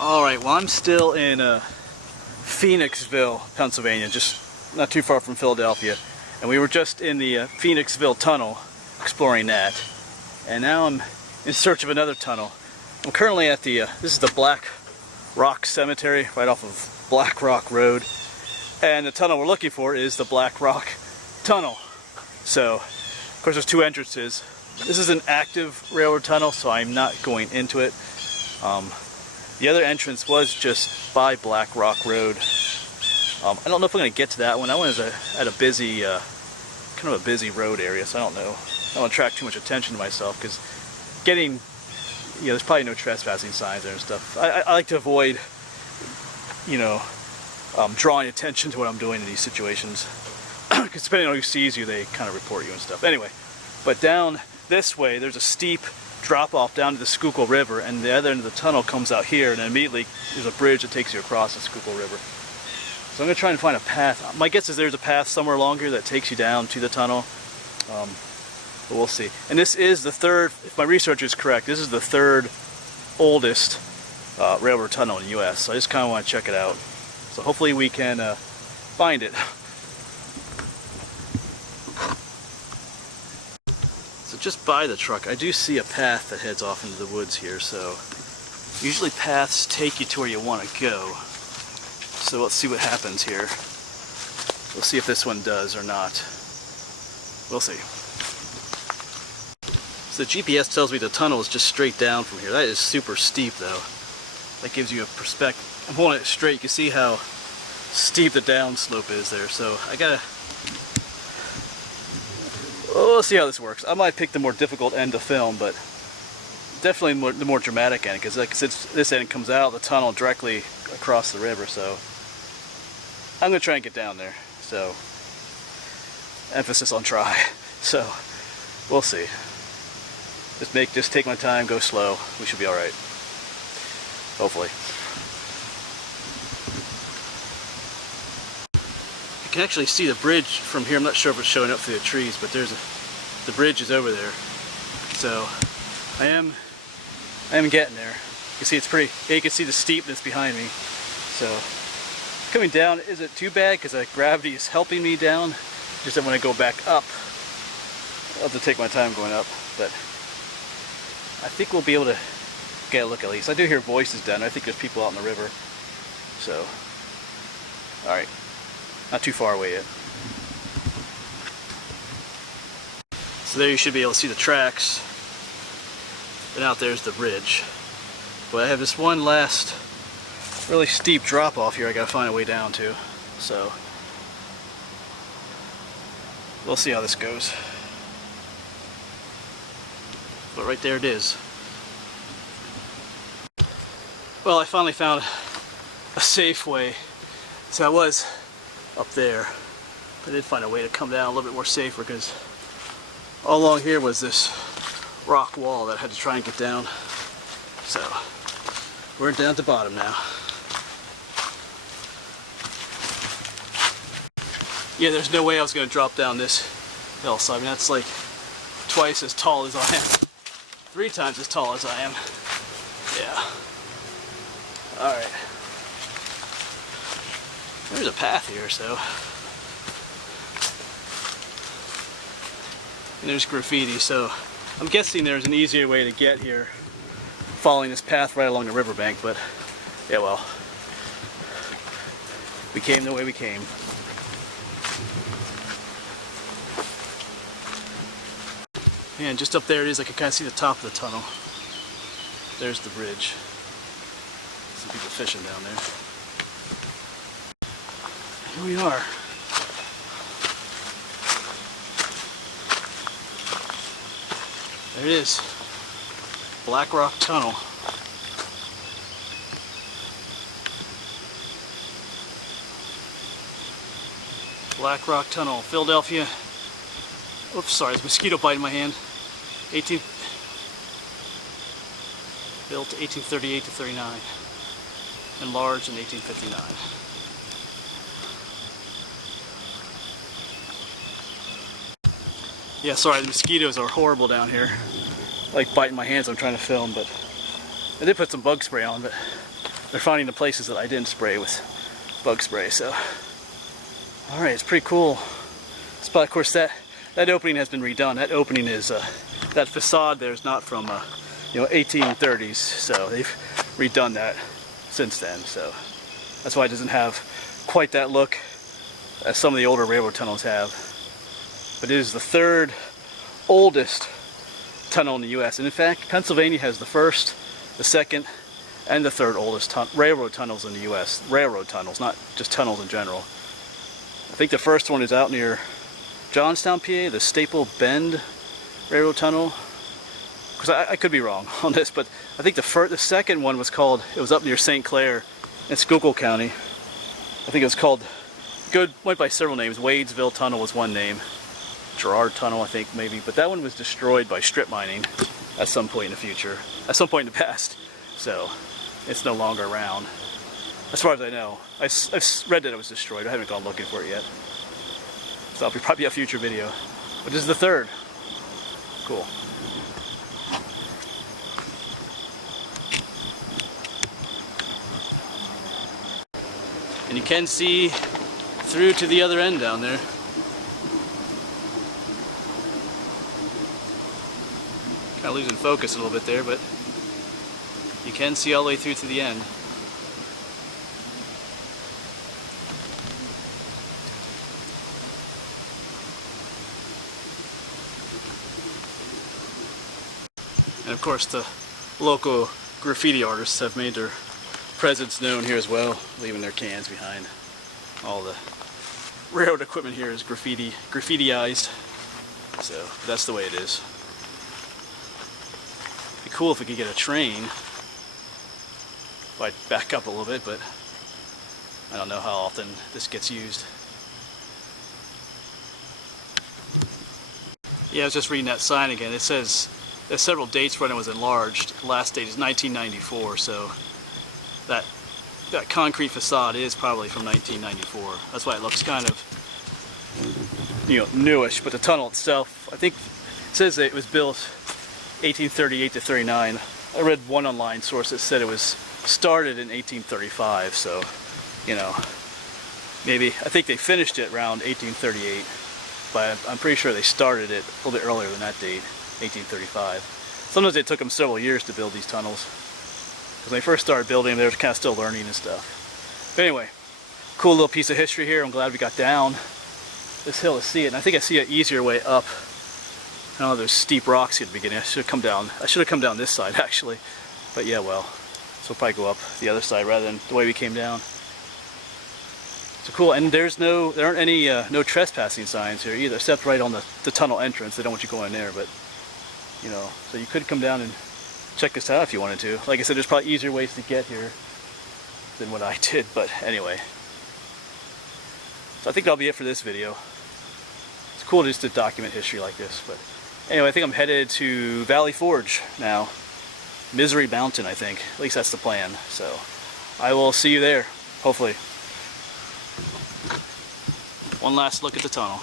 Alright, well I'm still in Phoenixville, Pennsylvania, just not too far from Philadelphia. And we were just in the Phoenixville Tunnel, exploring that. And now I'm in search of another tunnel. I'm currently at the, this is the Black Rock Cemetery, right off of Black Rock Road. And the tunnel we're looking for is the Black Rock Tunnel. So, of course there's two entrances. This is an active railroad tunnel, so I'm not going into it. The other entrance was just by Black Rock Road. I don't know if I'm going to get to that one. That one is at a busy, kind of a busy road area, so I don't know. I don't want to attract too much attention to myself, because getting, you know, there's probably no trespassing signs there and stuff. I like to avoid, you know, drawing attention to what I'm doing in these situations. Because depending on who sees you, they kind of report you and stuff. Anyway, but down this way, there's a steep drop off down to the Schuylkill River, and the other end of the tunnel comes out here, and then immediately there's a bridge that takes you across the Schuylkill River. So I'm going to try and find a path. My guess is there's a path somewhere along here that takes you down to the tunnel, but we'll see. And this is the third, if my research is correct, this is the third oldest railroad tunnel in the US, so I just kind of want to check it out. So hopefully we can find it. So just by the truck, I do see a path that heads off into the woods here, so usually paths take you to where you want to go. So let's see what happens here. We'll see if this one does or not. We'll see. So the GPS tells me the tunnel is just straight down from here. That is super steep though. That gives you a perspective. I'm holding it straight. You can see how steep the downslope is there. So I gotta... We'll see how this works. I might pick the more difficult end to film, but definitely the more dramatic end, because this end comes out of the tunnel directly across the river, so I'm going to try and get down there. So, emphasis on try. So, we'll see. Just take my time, go slow. We should be alright. Hopefully. You can actually see the bridge from here. I'm not sure if it's showing up through the trees, but the bridge is over there. So I am getting there. You can see it's pretty. Yeah, you can see the steepness behind me. So coming down isn't too bad because the gravity is helping me down. Just that when I go back up, I'll have to take my time going up. But I think we'll be able to get a look at least. I do hear voices down there. I think there's people out in the river. So, all right. Not too far away yet. So there you should be able to see the tracks. And out there's the bridge. But I have this one last really steep drop off here I gotta find a way down to. So we'll see how this goes. But right there it is. Well, I finally found a safe way. So I was up there. I did find a way to come down a little bit more safer, because all along here was this rock wall that I had to try and get down. So we're down at the bottom now. Yeah, there's no way I was going to drop down this hill. So I mean, that's like twice as tall as I am. 3 times as tall as I am. Yeah. Alright. There's a path here, so. And there's graffiti, so I'm guessing there's an easier way to get here following this path right along the riverbank, but yeah, well, we came the way we came. And just up there it is, I can kind of see the top of the tunnel. There's the bridge. Some people fishing down there. Here we are. There it is. Black Rock Tunnel. Black Rock Tunnel, Philadelphia. Oops, sorry, there's a mosquito biting my hand. Built 1838 to 39. Enlarged in 1859. Yeah, sorry, the mosquitoes are horrible down here. Like biting my hands, I'm trying to film, but I did put some bug spray on, but they're finding the places that I didn't spray with bug spray. So, all right, it's pretty cool spot. Of course, that opening has been redone. That opening is that facade there is not from 1830s, so they've redone that since then. So that's why it doesn't have quite that look as some of the older railroad tunnels have. But it is the third oldest tunnel in the U.S. And in fact, Pennsylvania has the first, the second, and the third oldest railroad tunnels in the U.S. Railroad tunnels, not just tunnels in general. I think the first one is out near Johnstown, PA, the Staple Bend Railroad Tunnel. Because I could be wrong on this, but I think the second one was up near St. Clair in Schuylkill County. I think it was called, went by several names. Wadesville Tunnel was one name. Girard Tunnel, I think, maybe. But that one was destroyed by strip mining at some point in the future. At some point in the past. So, it's no longer around. As far as I know. I've read that it was destroyed. I haven't gone looking for it yet. So that'll probably be a future video. But this is the third. Cool. And you can see through to the other end down there. Kind of losing focus a little bit there, but you can see all the way through to the end. And of course the local graffiti artists have made their presence known here as well, leaving their cans behind. All the railroad equipment here is graffitiized, so that's the way it is. It'd be cool if we could get a train. If I back up a little bit, but I don't know how often this gets used. Yeah, I was just reading that sign again. It says there's several dates when it was enlarged. The last date is 1994, so that concrete facade is probably from 1994. That's why it looks kind of, newish. But the tunnel itself, I think it says that it was built 1838 to 39. I read one online source that said it was started in 1835. So, maybe I think they finished it around 1838, but I'm pretty sure they started it a little bit earlier than that date, 1835. Sometimes it took them several years to build these tunnels. When they first started building them, they were kind of still learning and stuff. But anyway, cool little piece of history here. I'm glad we got down this hill to see it. And I think I see an easier way up. I don't know, there's steep rocks at the beginning. I should have come down this side actually. But yeah, well, so we'll probably go up the other side rather than the way we came down. So cool, and there aren't any no trespassing signs here either, except right on the tunnel entrance. They don't want you going there, but so you could come down and check this out if you wanted to. Like I said, there's probably easier ways to get here than what I did, but anyway. So I think that'll be it for this video. It's cool just to document history like this, but anyway, I think I'm headed to Valley Forge now. Misery Mountain, I think. At least that's the plan. So I will see you there, hopefully. One last look at the tunnel.